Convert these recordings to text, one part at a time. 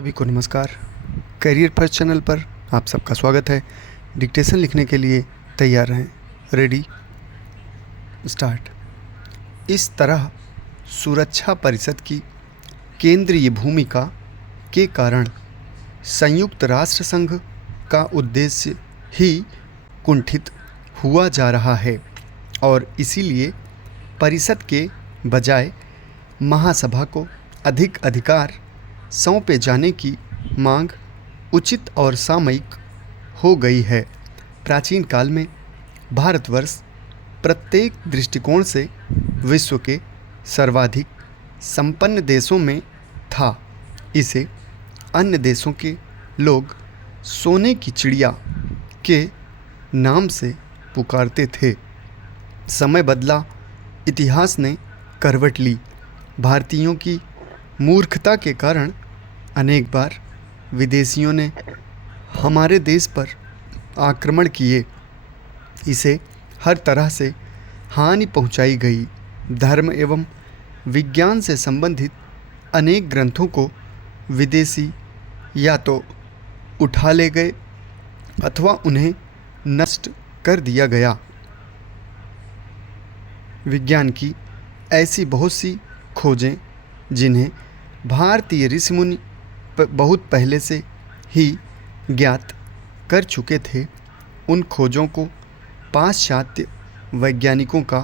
सभी को नमस्कार। करियर फर्स्ट चैनल पर आप सबका स्वागत है। डिक्टेशन लिखने के लिए तैयार रहें। Ready start. इस तरह सुरक्षा परिषद की केंद्रीय भूमिका के कारण संयुक्त राष्ट्र संघ का उद्देश्य ही कुंठित हुआ जा रहा है और इसीलिए परिषद के बजाय महासभा को अधिक अधिकार सौंपे जाने की मांग उचित और सामयिक हो गई है। प्राचीन काल में भारतवर्ष प्रत्येक दृष्टिकोण से विश्व के सर्वाधिक संपन्न देशों में था। इसे अन्य देशों के लोग सोने की चिड़िया के नाम से पुकारते थे। समय बदला, इतिहास ने करवट ली। भारतीयों की मूर्खता के कारण अनेक बार विदेशियों ने हमारे देश पर आक्रमण किए। इसे हर तरह से हानि पहुंचाई गई। धर्म एवं विज्ञान से संबंधित अनेक ग्रंथों को विदेशी या तो उठा ले गए अथवा उन्हें नष्ट कर दिया गया। विज्ञान की ऐसी बहुत सी खोजें जिन्हें भारतीय ऋषि मुनि बहुत पहले से ही ज्ञात कर चुके थे, उन खोजों को पाश्चात्य वैज्ञानिकों का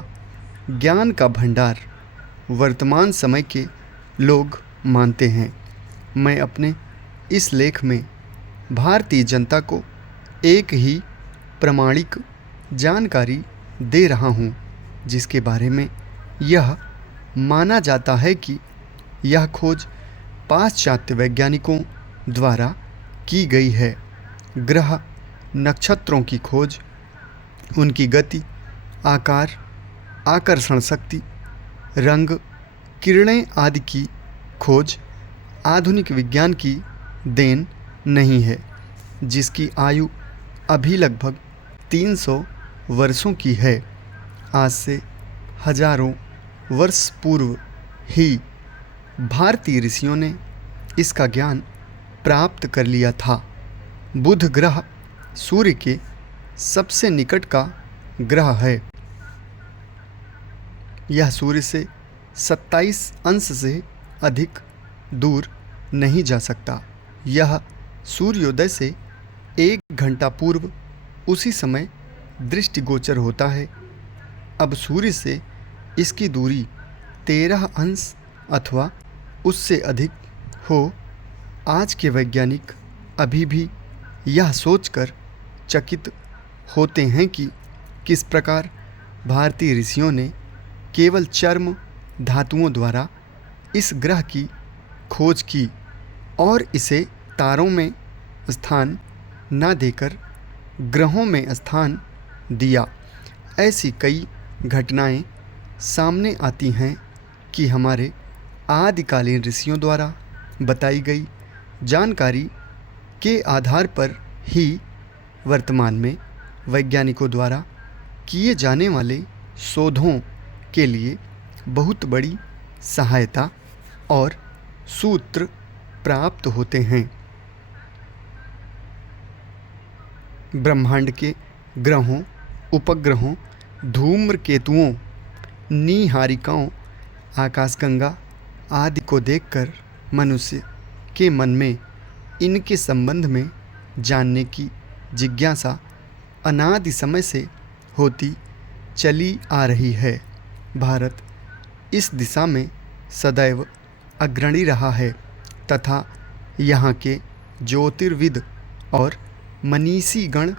ज्ञान का भंडार वर्तमान समय के लोग मानते हैं। मैं अपने इस लेख में भारतीय जनता को एक ही प्रामाणिक जानकारी दे रहा हूँ, जिसके बारे में यह माना जाता है कि यह खोज पाश्चात्य वैज्ञानिकों द्वारा की गई है। ग्रह नक्षत्रों की खोज, उनकी गति, आकार, आकर्षण शक्ति, रंग, किरणें आदि की खोज आधुनिक विज्ञान की देन नहीं है, जिसकी आयु अभी लगभग 300 वर्षों की है। आज से हजारों वर्ष पूर्व ही भारतीय ऋषियों ने इसका ज्ञान प्राप्त कर लिया था। बुध ग्रह सूर्य के सबसे निकट का ग्रह है। यह सूर्य से 27 अंश से अधिक दूर नहीं जा सकता। यह सूर्योदय से 1 घंटा पूर्व उसी समय दृष्टिगोचर होता है। अब सूर्य से इसकी दूरी 13 अंश अथवा उससे अधिक हो। आज के वैज्ञानिक अभी भी यह सोचकर चकित होते हैं कि किस प्रकार भारतीय ऋषियों ने केवल चर्म धातुओं द्वारा इस ग्रह की खोज की और इसे तारों में स्थान न देकर ग्रहों में स्थान दिया। ऐसी कई घटनाएं सामने आती हैं कि हमारे आदिकालीन ऋषियों द्वारा बताई गई जानकारी के आधार पर ही वर्तमान में वैज्ञानिकों द्वारा किए जाने वाले शोधों के लिए बहुत बड़ी सहायता और सूत्र प्राप्त होते हैं। ब्रह्मांड के ग्रहों, उपग्रहों, धूम्रकेतुओं, नीहारिकाओं, आकाशगंगा आदि को देखकर मनुष्य के मन में इनके संबंध में जानने की जिज्ञासा अनादि समय से होती चली आ रही है। भारत इस दिशा में सदैव अग्रणी रहा है तथा यहाँ के ज्योतिर्विद और मनीषी गण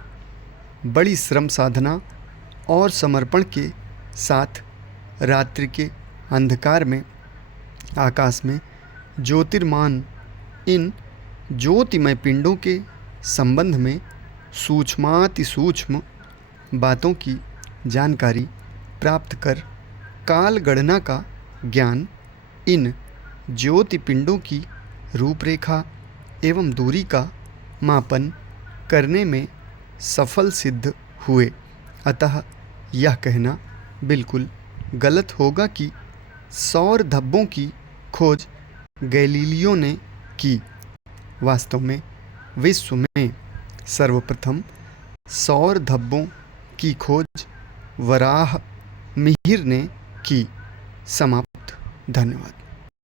बड़ी श्रम साधना और समर्पण के साथ रात्रि के अंधकार में आकाश में ज्योतिर्मान इन ज्योतिमय पिंडों के संबंध में सूक्ष्माति सूक्ष्म बातों की जानकारी प्राप्त कर काल गणना का ज्ञान, इन ज्योति पिंडों की रूपरेखा एवं दूरी का मापन करने में सफल सिद्ध हुए। अतः यह कहना बिल्कुल गलत होगा कि सौर धब्बों की खोज गैलीलियो ने की। वास्तव में विश्व में सर्वप्रथम सौर धब्बों की खोज वराह मिहिर ने की। समाप्त। धन्यवाद।